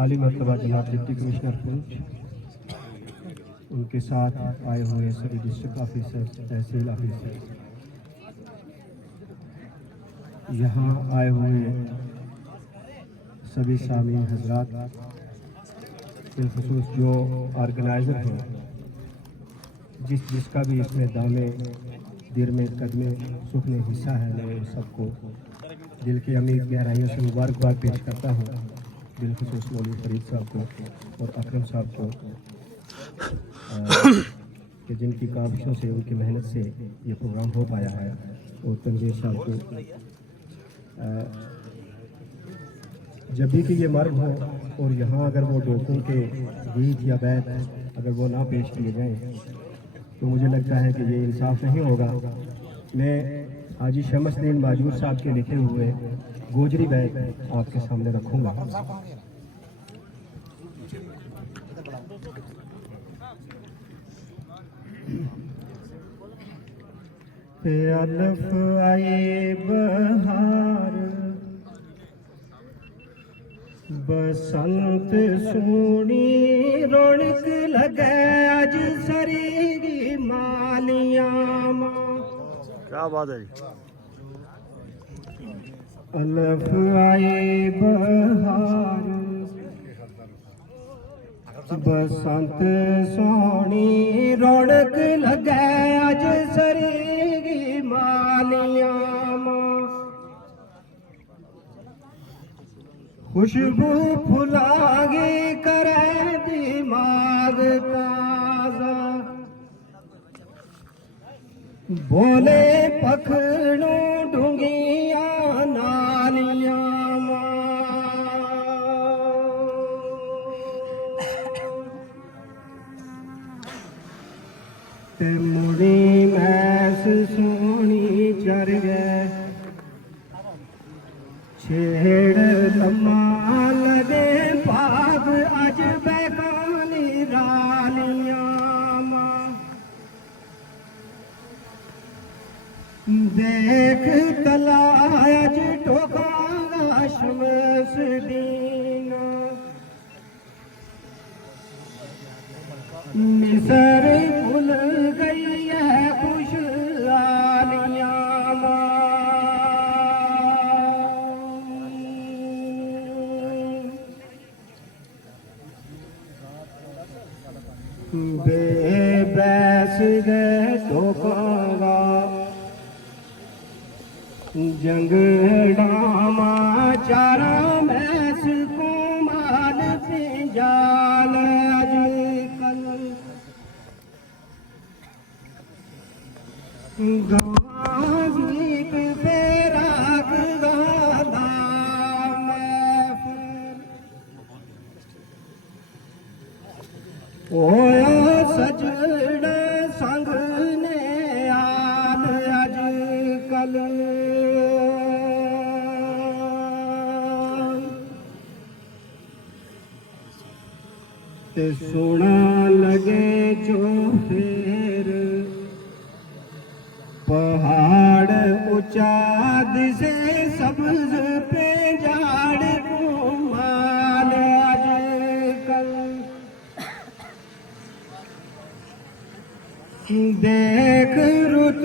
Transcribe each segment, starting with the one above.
आली मरतबा जनाब डिप्टी कमिश्नर पुंछ, उनके साथ आए हुए सभी डिस्ट्रिक्ट ऑफिसर, तहसील ऑफिसर, यहाँ आए हुए सभी सामीन हजरात, बिलखुसूस जो ऑर्गेनाइज़र हैं, जिसका भी इसमें दामे दिल में कदमे सुख में हिस्सा है, मैं सबको दिल की अमीर गहराइयों से मुबारकबाद पेश करता हूँ। बिलखुसूस मौलवी फरीद साहब को और अकरम साहब को कि जिनकी काविशों से, उनकी मेहनत से ये प्रोग्राम हो पाया है, और तंजीर साहब को जब भी कि ये मर्द हो और यहाँ अगर वो डोकों के गीत या बैत अगर वो ना पेश किए जाएँ तो मुझे लगता है कि ये इंसाफ नहीं होगा। मैं हाजी शमसदीन माजूर साहब के लिखे हुए गोजरी बैत आपके सामने रखूँगा। अलफ आए बहार बसंत सोनी रौनक लगे अज सरीगी मालियां मां। क्या बात है। अलफ आए बहार बसंत सोनी रौनक लगे अज सरीगी मालियां मां। खुशबू फुलागी करे दिमाग ताजा, बोले पखड़ू ढूंगिया नालियां ते मुड़ी मैस सोनी चर गए छेड़ लम्मा लगे पाग अज बैकानी रानियां मां। देख कला अज टोकागा शमसदीन, मिसर भूल गई है खुशहालियां मां। बेबैस गए टोकागा जंगड़ामा चारा मैस को माल पिंजाल अजकल गवाजीक फेराक गादा महफिल ओया सजड़ा संग ने आल अजकल ते सोना लगे जो फेर पहाड़ ऊंचा दिसे सब्ज पे झाड़ कुमाल आजकल। देख रुत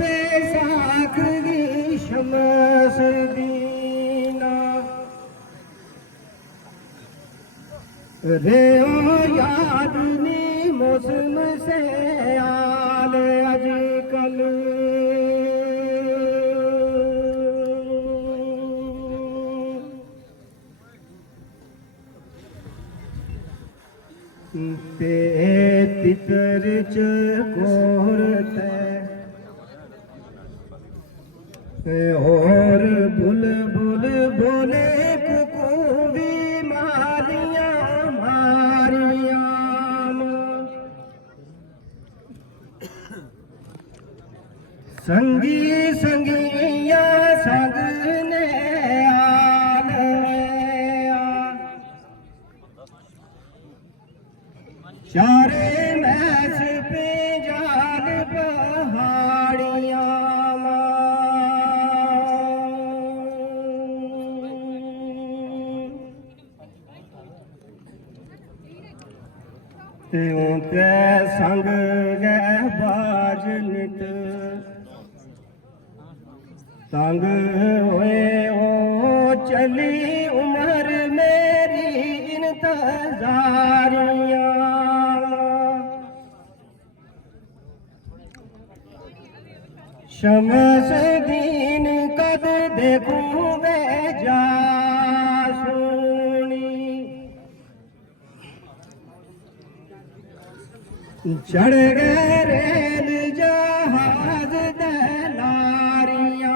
बेसाख की शमसदीना, रे ओ याद नी मौसम से आल अजकल। ते तितर चकोरते और बुलबुल बोले कुकूवी मालियां मारियां संगी संगिया संग ने आल चारे मैस पे जाल पहाड़ियां मां। ते संग गए बाज नित तंग हुए ओ चली उम्र मेरी इंतजारियां शमस दीन कद देखूं वे जा चढ़ गए रेल जहाज दलारियां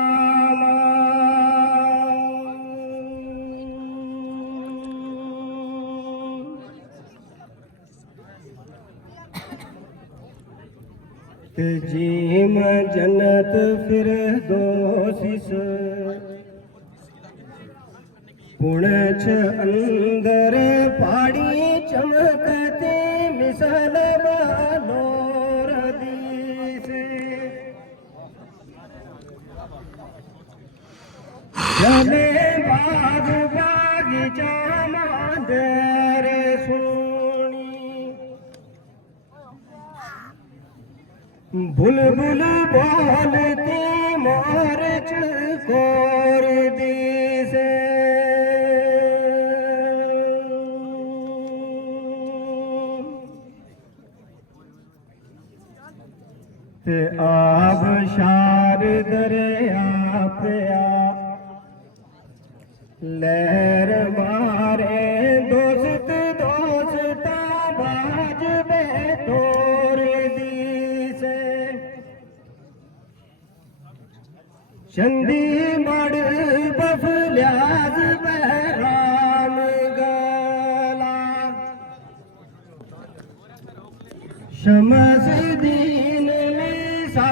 ते जीम जन्नत फिर दोसिस पुणछ अंदर पाड़ी चमकते मिसल बालोर से चले बाग बागीचा मांदर सोनी बुलबुल बोलती मोर चकोर दी से ते आब शार दरिया पिया लहर मारे दोस्त दोस्ता बाज बेतोर दी से चंदी मड़ बफल्याज बहराम गला शमस दीन सा